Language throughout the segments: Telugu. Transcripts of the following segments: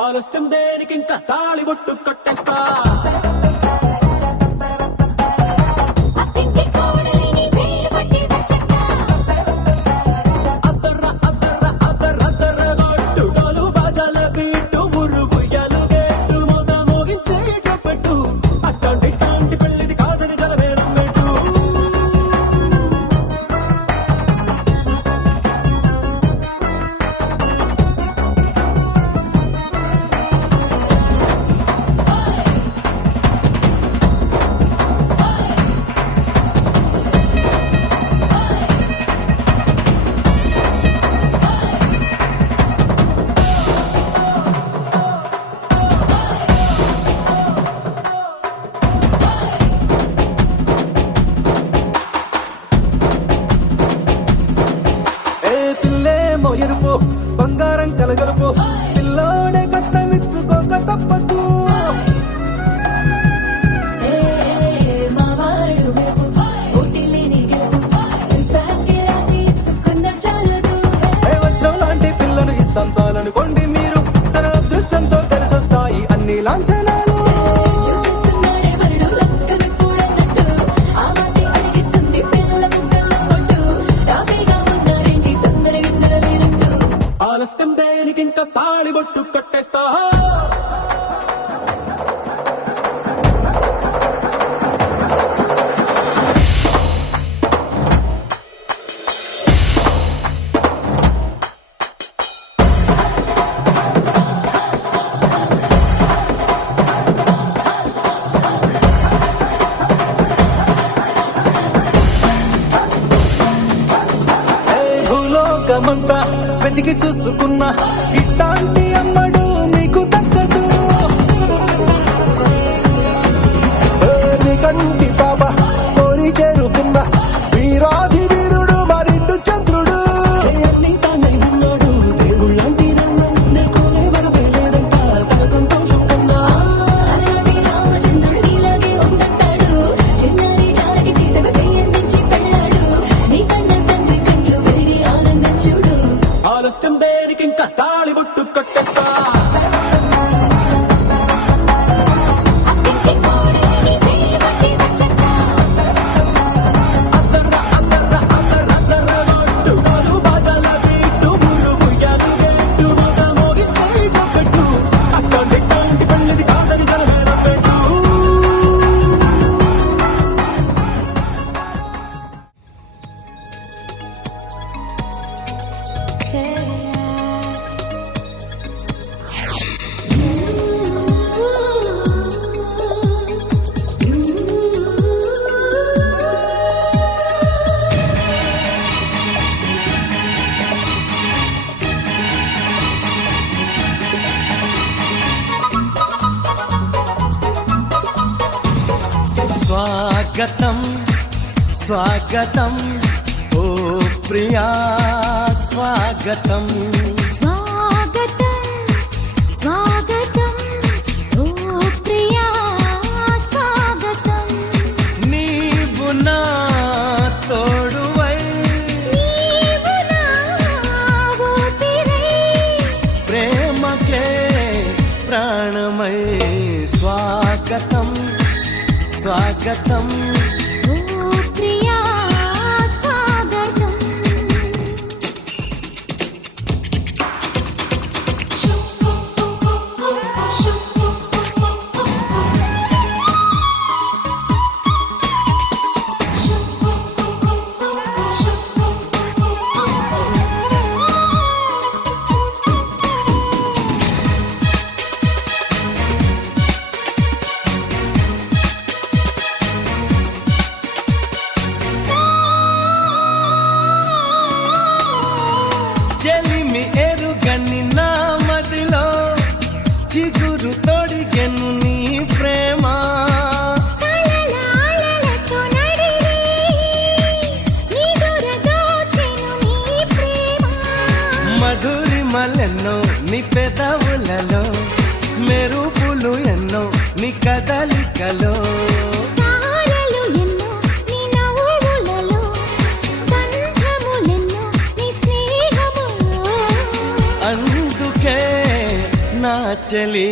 ఆలస్యం దేనికి ఇంకా తాళిబొట్టు కట్టేస్తా ఎరుపు బంగారం కలగలుపు పిల్లోడే కట్టమిచ్చుకోక తప్పదు వజ్రం లాంటి పిల్లను ఇస్తాం చాలనుకోండి మీరు తన అదృష్టంతో కలిసొస్తాయి అన్ని లాంఛనాలు ఆలస్యం దేనికి ఇంకా తాళిబొట్టు కట్టేస్తా భూలోకమంతా వెతికి చూసుకున్నా ఇట్లాంటి అమ్మడు మీకు దక్కదు నీ కంటి పాప కోరి చేరుకున్నా వీరాధి వీరుడు మరిండు చంద్రుడు అన్ని తానై ఉన్నాడు దేవుళ్ళంటి నన్ను కోరే వరమే లేదంట తన సంతోషం కన్నా రామచంద్రుడు ఇలాగే ఉండంటాడు చిన్నారి జానకి సీతకు చెయ్యందించి పెళ్ళాడు నీ కన్న తండ్రి కళ్ళు వెలిగి ఆనందం చూడు ఆలస్యం దేనికి ఇంకా తాళిబొట్టు కట్టేస్తా స్వాగతం స్వాగతం ఓ ప్రియా స్వాగతం స్వాగతం స్వాగతం ఓ ప్రియా స్వాగతం నీవు నా తోడువై నీవు నా ఊపిరై ప్రేమకే ప్రాణమై స్వాగతం స్వాగతం ఓ ప్రియా స్వాగతం చిగురు తొడిగెను నీ ప్రేమ కలలాలలతో నడిరే నిదుర దోచెను నీ ప్రేమ మధురిమలెన్నో నీ పెదవులలో మెరుపులు ఎన్నో నీ కదలికలో తారలు ఎన్నో నీ నవ్వులలో బంధములెన్నో నీ స్నేహములో అందుకే నా చెలి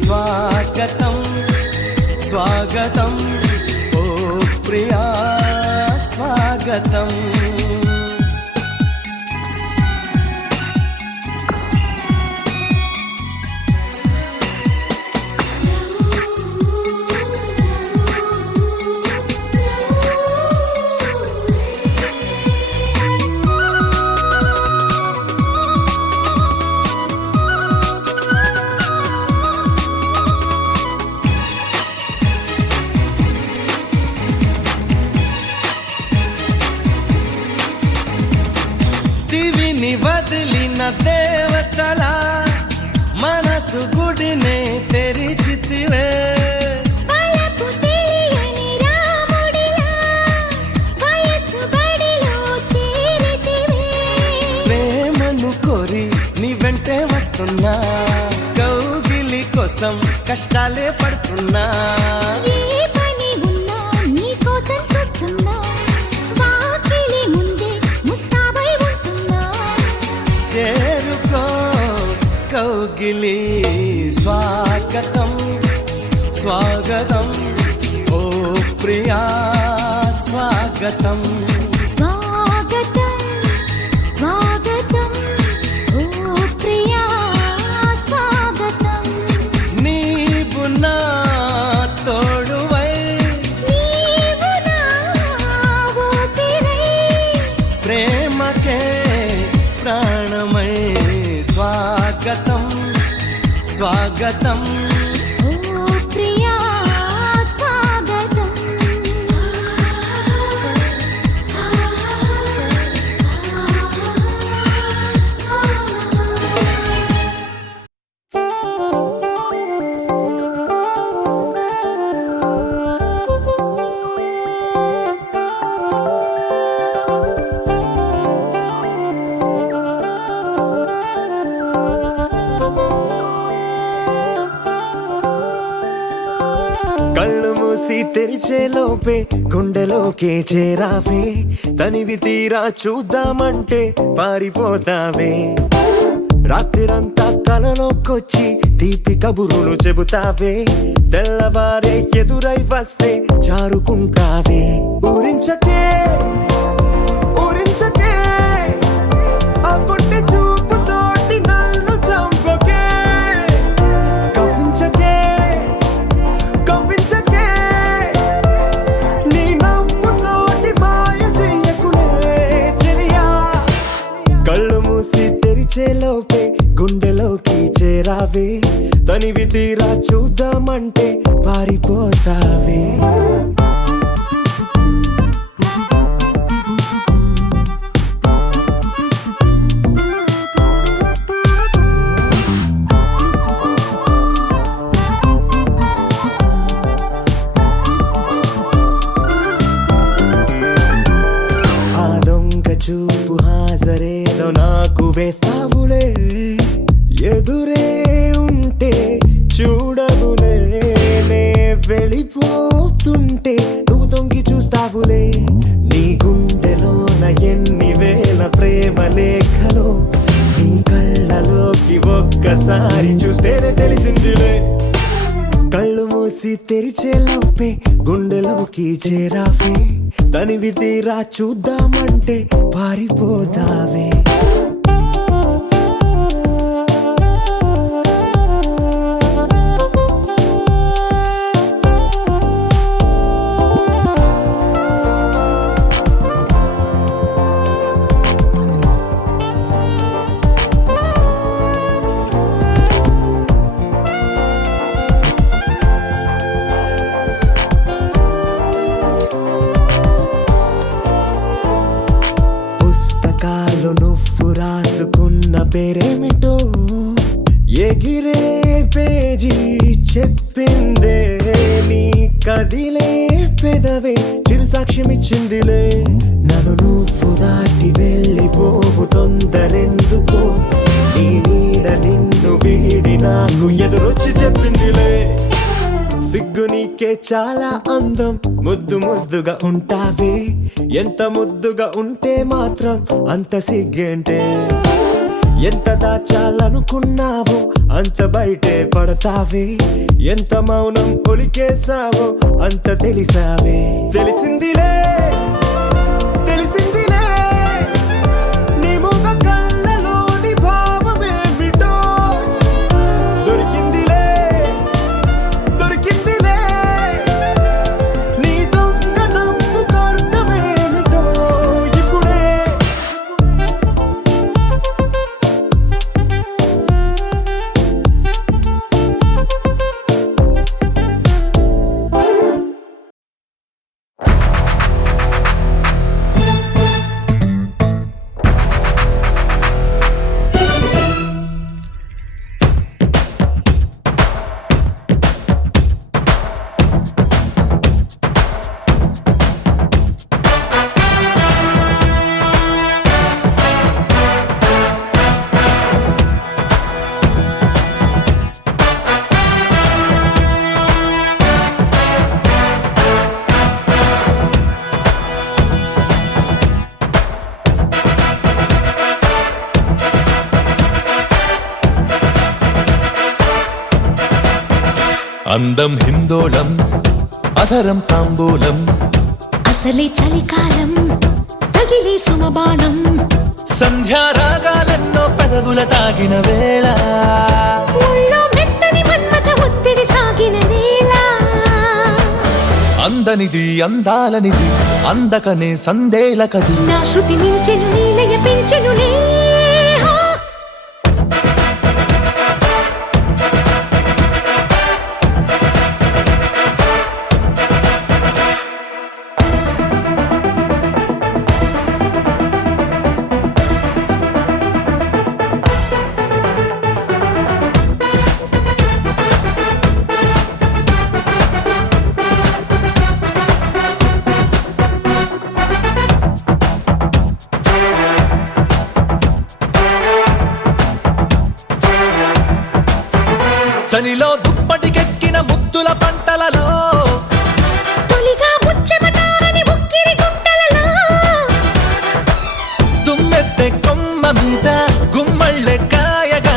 స్వాగతం స్వాగతం ఓ ప్రియా స్వాగతం దివిని వదిలిన దేవతలా మనసు గుడినే తెరిచితివే వలపు తెలియని రాముడిలా వయసు బడిలో చేరితివే ప్రేమను కోరి నీ వెంటే వస్తున్నా కౌగిలి కోసం కష్టాలే పడుతున్నా ఏ పని ఉన్నా నీ కోసం చూస్తున్నా వాకిలి ముందే ముస్తాబై ఉంటున్నా చేరుకో కౌగిలి స్వాగతం స్వాగతం ఓ ప్రియా స్వాగతం స్వాగతం స్వాగతం ఓ ప్రియా స్వాగతం నీవు నా తోడువై నీవు నా ఊపిరై ప్రేమకే ప్రాణమై స్వాగతం స్వాగతం ఓ ప్రియా స్వాగతం కళ్ళు మూసి తెరిచే లోపే గుండెలోకే చేరావే తనివి తీరా చూద్దామంటే పారిపోతావే రాత్రిరంతా కలలోకొచ్చి తీపి కబురులు చెబుతావే తెల్లవారే ఎదురై వస్తే జారుకుంటావే ఊరించకే ఊరించకే ఆ కొట్టె చూపుతోటి నన్ను చంపకే కవ్వించకే కవ్వించకే నీ నవ్వుతోటి మాయ చెయ్యకులే చెలియా కళ్ళు మూసి తెరిచే లోపే గుండెలోకి చేరావే తనివి తీరా చూద్దామంటే పారిపోతావే ఆ దొంగ చూపు హాజరేదో నాకు వేస్తావులే ఎదురే ఉంటే చూడవులే నే వెళ్ళిపోతుంటే నువ్వు తొంగి చూస్తావులే నీ గుండెలోన ఎన్ని వేల ప్రేమ లేఖలో నీ కళ్ళలోకి ఒక్కసారి చూస్తేనే తెలిసిందిలే కళ్ళు మూసి తెరిచే లోపే గుండెలోకి చేరావే తనివి తీరా చూద్దామంటే పారిపోతావే పేజీ చెప్పిందే నీ కదిలే పెదవే చిరు సాక్ష్యమిచ్చిందిలే నన్ను నువ్వు దాటి వెళ్ళిపోవు తొందరెందుకో నీ నీడ నిన్ను వీడి నాకు ఎదురొచ్చి చెప్పిందిలే సిగ్గు నీకే చాలా అందం ముద్దు ముద్దుగా ఉంటావే ఎంత ముద్దుగా ఉంటే మాత్రం అంత సిగ్గేంటే ఎంత దాచాలనుకున్నావో అంత బయటే పడతావే ఎంత మౌనం ఒలికేసావో అంత తెలిసావే తెలిసిందిలే తెలిసిందిలే నీ ముఖ కళ్ళలోని భావమేమిటో దొరికిందిలే దొరికిందిలే నీ దొంగ నవ్వుకు అర్థమేమిటో ఇప్పుడే అందం హిందోళం అధరం తాంబూలం అసలే చలికాలం తగిలే సుమబాణం సంధ్యారాగాలెన్నో పెదవుల తాగిన వేళ ఒళ్ళో మెత్తని మన్మథ ఒత్తిడి సాగిన వేళ అందనిది అందాలనిది అందకనే సందేలకది నా శృతి మించెను నీలయ పెంచెను నేహ చలిలో దుప్పటికెక్కిన ముద్దుల పంటలలో తొలిగా ముచ్చెమటారని ఉక్కిరి గుంటలలో తుమ్మెత్తె కొమ్మ మీద గుమ్మళ్ళె కాయగా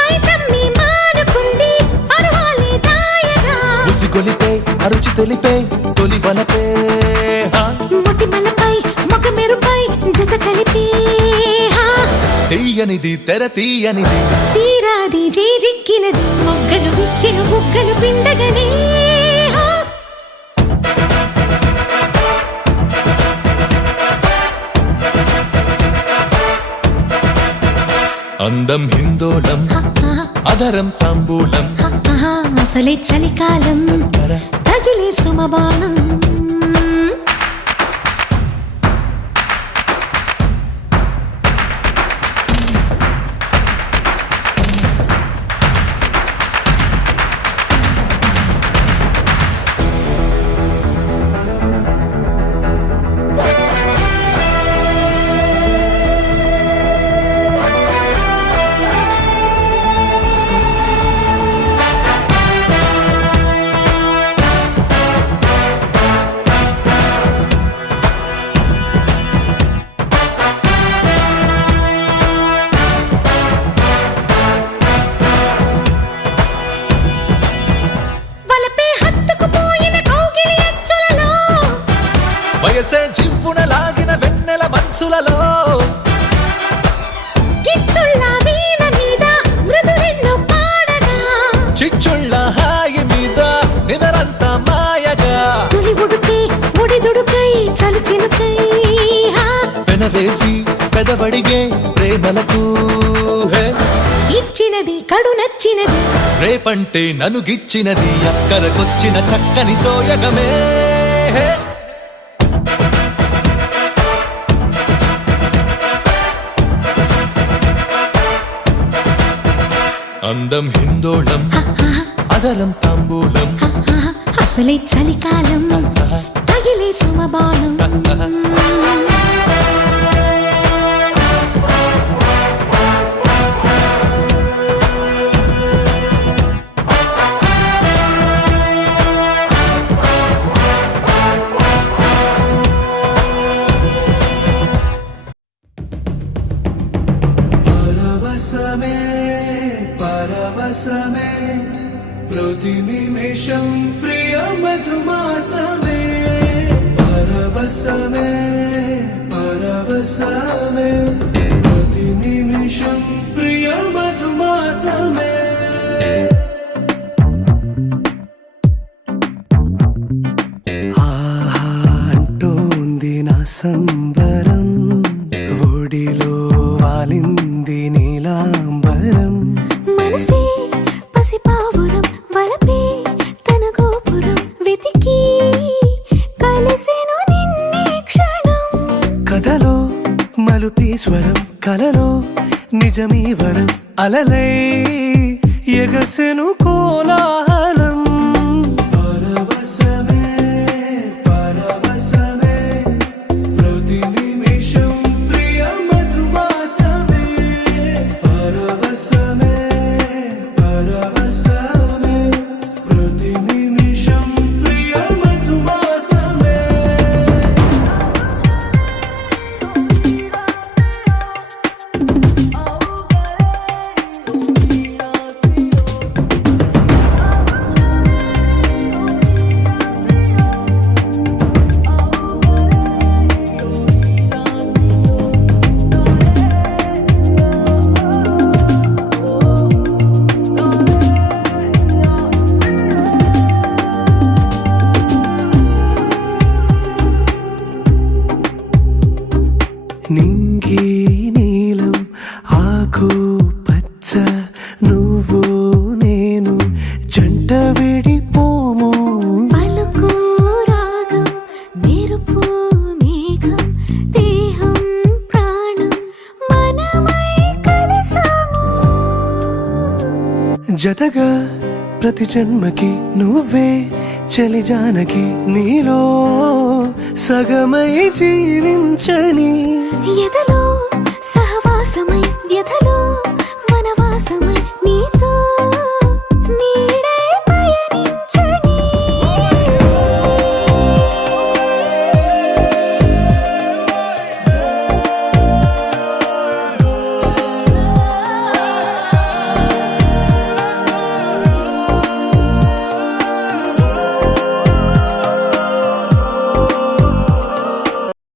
పైటమ్మి మానుకుంది అరువాలే దాయగా ఉసిగొలిపే అరుచి తెలిపే తొలి వలపే మొటిమలపై మొగ మెరుపై జత కలిపి తీయనిది తెర తీయనిది తీరాది జేజిక్కినది మొగ్గలు విచ్చెను బుగ్గలు పిండగనే అందం హిందోళం అధరం తాంబూలం అసలే చలికాలం తగిలే సుమబాణం వయసే జివ్వున లాగిన వెన్నెల మనసులలో కిచ్చుళ్ళ వీణ మీద మృదులెన్నో పాడగా చిచ్చుళ్ళ హాయి మీద నిదరంతా మాయగా తొలి ఉడుకై ఒడిదుడుకై చలి చినుకై పెనవేసి పెదవడిగే ప్రేమలకు ఇచ్చినది కడు నచ్చినది రేపంటే నన్ను గిచ్చినది అక్కరకొచ్చిన చక్కని సోయగమే అందం హిందోళం అదరం తాంబూలం అసలే చలికాలం తగిలే సుమబాణం పరవశమే పరవశమే ప్రతి నిమిషం ప్రియ మధుమాసమే పరవశమే పరవశమే ప్రతి నిమిషం ప్రియ మధుమాసమే ఆహా అంటోంది నా సంబరం ఒడిలో వాలింది నీలాంబరం మనసే పసిపావురం వలపే తన గోపురం వెతికి కలిసెను నిన్నే క్షణం కథలో మలుపీ స్వరం కలలో నిజమీ వరం అలలై ఎగసెను కోలాహలం పరవశమే పరవశమే ప్రతి నిమిషం ప్రియ మధుమాసమే పరవశమే పరవశమే ప్రతి నిమిషం ప్రియ మధుమాసమే నింగి నీలం ఆకు పచ్చ నువ్వు నేను జంట విడిపోము పలుకు రాగం మెరుపు మేఘం దేహం ప్రాణం మనమై కలిసాము జతగా ప్రతి జన్మకి నువ్వే చలి జానకి నీలో సగమై జీవించని ఎదలో